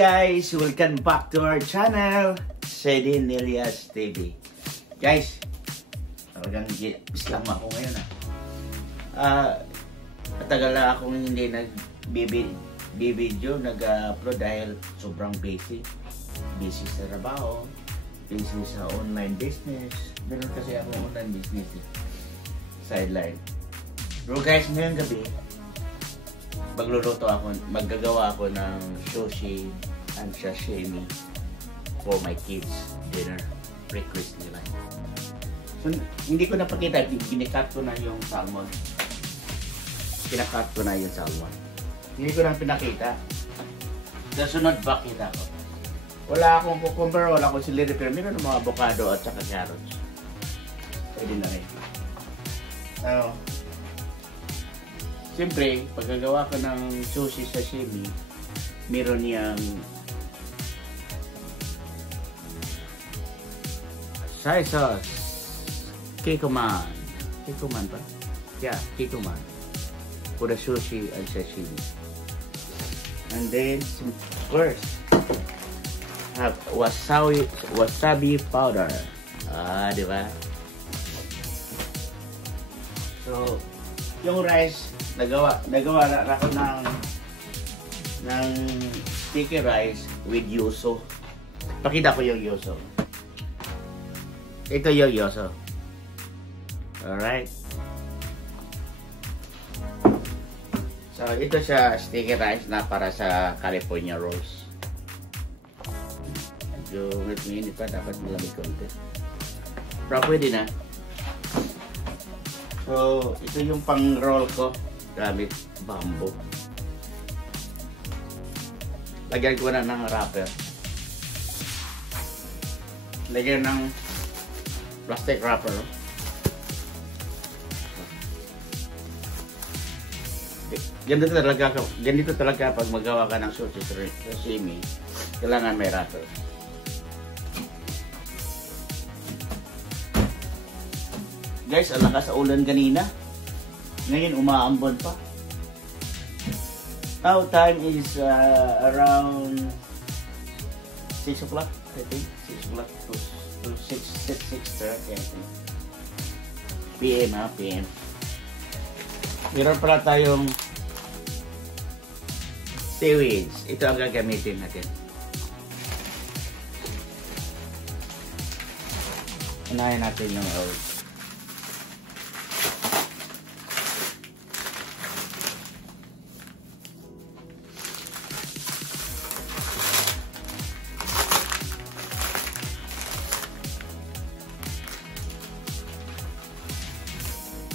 guys! Welcome back to our channel, Sedin Elias TV. Guys, talagang islam ako ngayon matagal na akong hindi nag-video, nag-upload dahil sobrang busy. Busy sa trabaho, busy sa online business. Meron kasi ako online business sideline. Pero guys, ngayong gabi, maggagawa ako ng sushi and sashimi for my kids dinner request nila. So, hindi ko napakita, binikat ko na yung salmon. Pinakat ko na yung salmon. Hindi ko na pinakita. Sa sunod bakita ko. Wala akong cucumber, wala akong celery, pero meron ng mga avocado at saka carrots. Pwede na rin. Siyempre, paggagawa ko ng sushi sashimi, meron niyang soy sauce, Kikkoman. Kikkoman ba? Yeah, Kikkoman. For the sushi and sashimi. And then, of course, have wasabi powder. Di ba? So, yung rice, nagawa na ako ng sticky rice with yuzu. Pakita ko yung yuzu. Ito yung yuzu. Alright. So, ito siya sticky rice na para sa California rolls. Medyo mainit pa, dapat malamig konti. Pero pwede na. So, ito yung pang-roll ko gamit bamboo. Lagyan ko na ng wrapper. Lagyan ng plastic wrapper. Ganito talaga pag magawa ka ng sushi sashimi, kailangan may wrapper. Guys, ang lakas sa ulan kanina. Ngayon, umaambon pa. Now, time is around 6 o'clock, I think. 6 o'clock to 6:30, I think. PM, PM. Meron pala tayong seaweeds. Ito ang gagamitin natin. Unahin natin yung oil.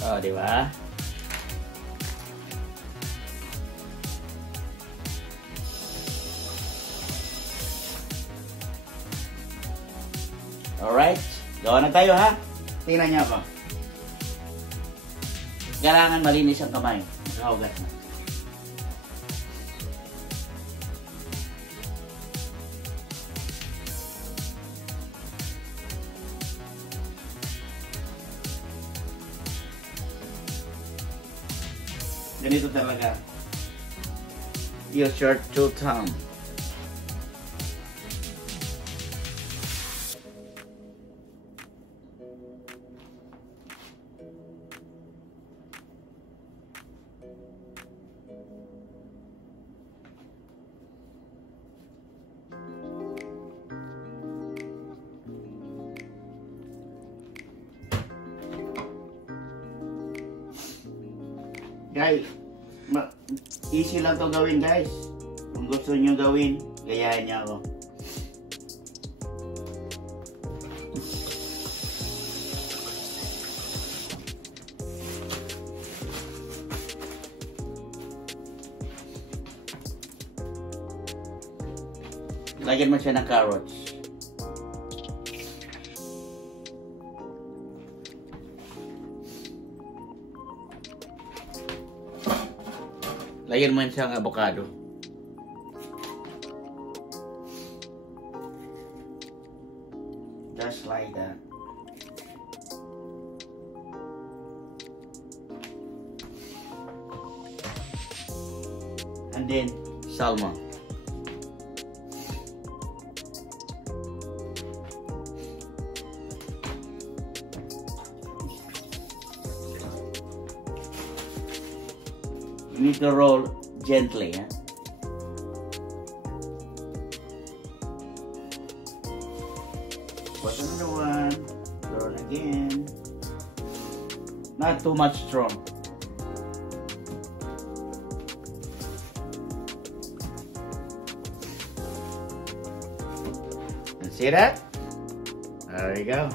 Oh, di ba? Alright. Gawa na tayo, ha? Tingnan niyo ako. Kailangan malinis ang kamay. Nakahugas na. Ganito talaga. Use your two thumb. Guys, easy lang to gawin, guys. Kung gusto nyo gawin, gayahin niyo ako. Lagyan mo siya ng carrots. Lagyan mo siyang avocado. Just like that. And then salmon. You need to roll gently. Huh? Put another one. Roll again. Not too much strong. And see that? There you go.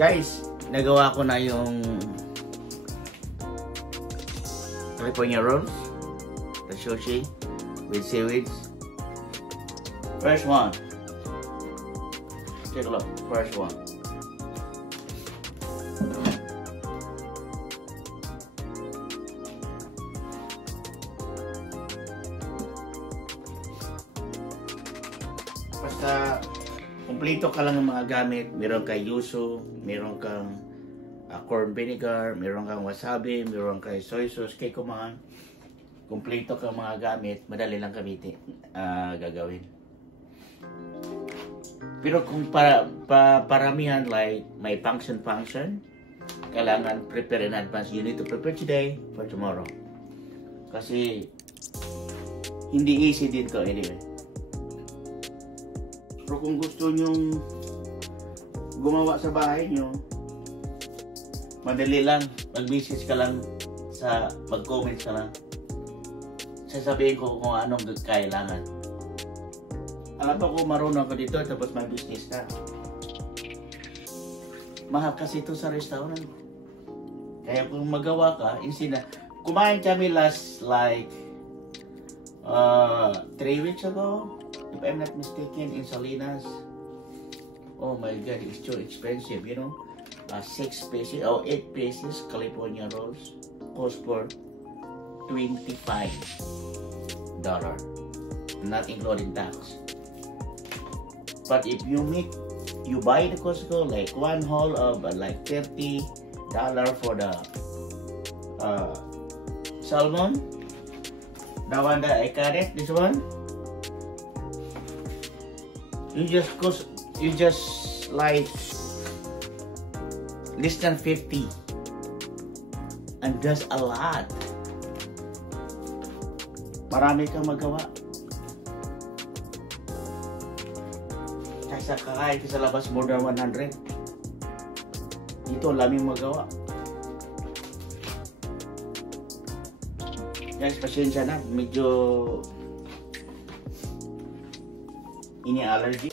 Guys, nagawa ko na yung California rolls, the sushi with seaweeds. First one. Take a look. First one. Basta kumpleto ka lang ng mga gamit. Meron kang yuzu, meron kang corn vinegar, meron kang wasabi, meron kang soy sauce, kekuman. Kumpleto kang mga gamit, madali lang gagawin. Pero kung paramihan, like may function, kailangan prepare in advance. You need to prepare today for tomorrow. Kasi hindi easy din to anyway. Pero kung gusto nyong gumawa sa bahay nyo, madali lang. Mag-message ka lang, mag-comment ka lang. Sasabihin ko kung anong kailangan. Alam ko kung marunong ka dito, tapos may business ka. Mahal kasi ito sa restaurant. Kaya kung magawa ka, kumain kami last like 3 weeks ago. If I'm not mistaken, in Salinas. Oh my God, it's too expensive, you know. 6 pieces or 8 pieces California rolls cost for $25, not including tax. But if you buy the Costco like one whole of like $30 for the salmon, the one that I cut it, this one. You just like less than 50, and that's a lot. Marami kang magawa. Kaysa kakain ka sa labas more than 100. Dito laming magawa. Guys, pasensya na, medyo ini-allergy.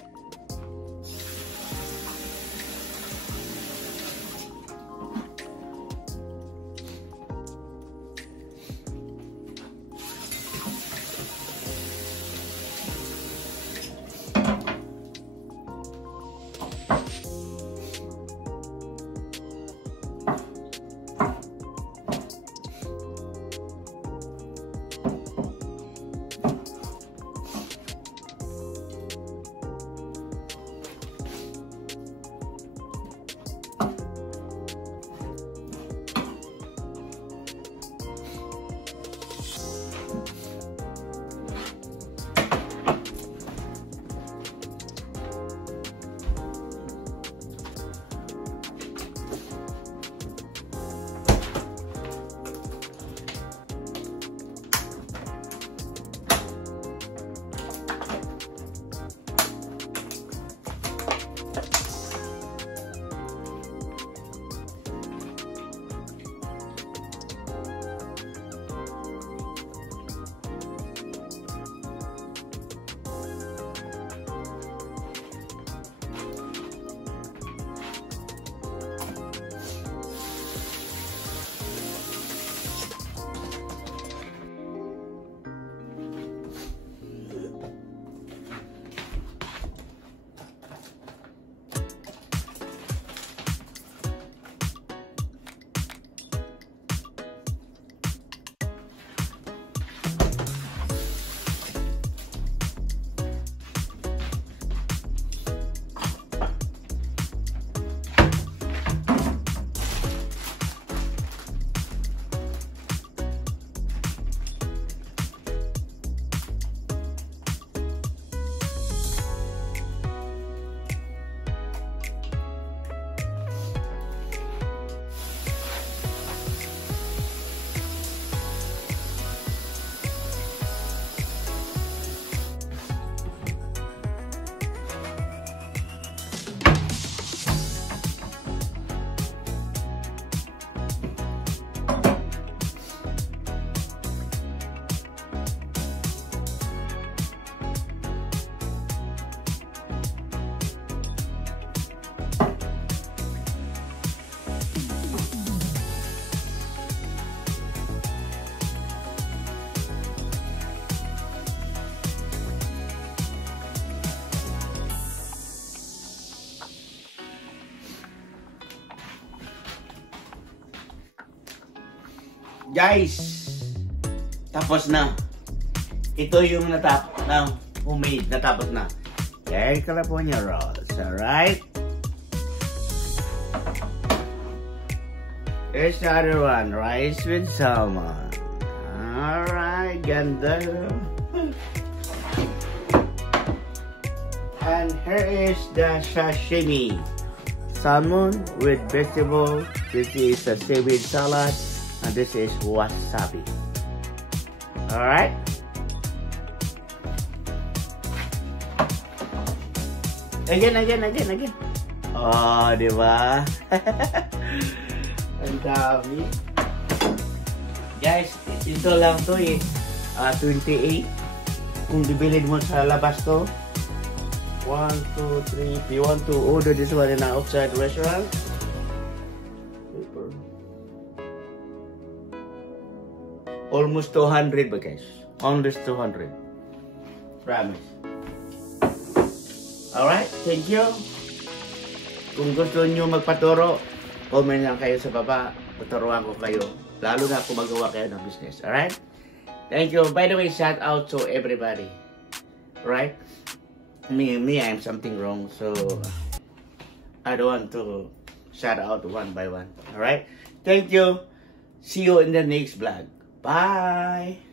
Guys, tapos na. Ito yung homemade, natapos na. Okay, California rolls, alright? Here's the other one, rice with salmon. Alright, ganda. And here is the sashimi. Salmon with vegetable. This is a seaweed salad. And this is wasabi. Alright? Again. Oh, di ba? Ang dami. Guys, ito lang to eh. 28. Kung bibilin mo sa labas to. 1, 2, 3. If you want to order this one in an outside restaurant. Almost 200 ba guys? Almost 200. Promise. Alright, thank you. Kung gusto nyo magpaturo, comment lang kayo sa baba. Tuturuan ko kayo. Lalo na kung magawa kayo ng business. Alright? Thank you. By the way, shout out to everybody. Right? Me, I'm something wrong. So, I don't want to shout out one by one. Alright? Thank you. See you in the next vlog. Bye!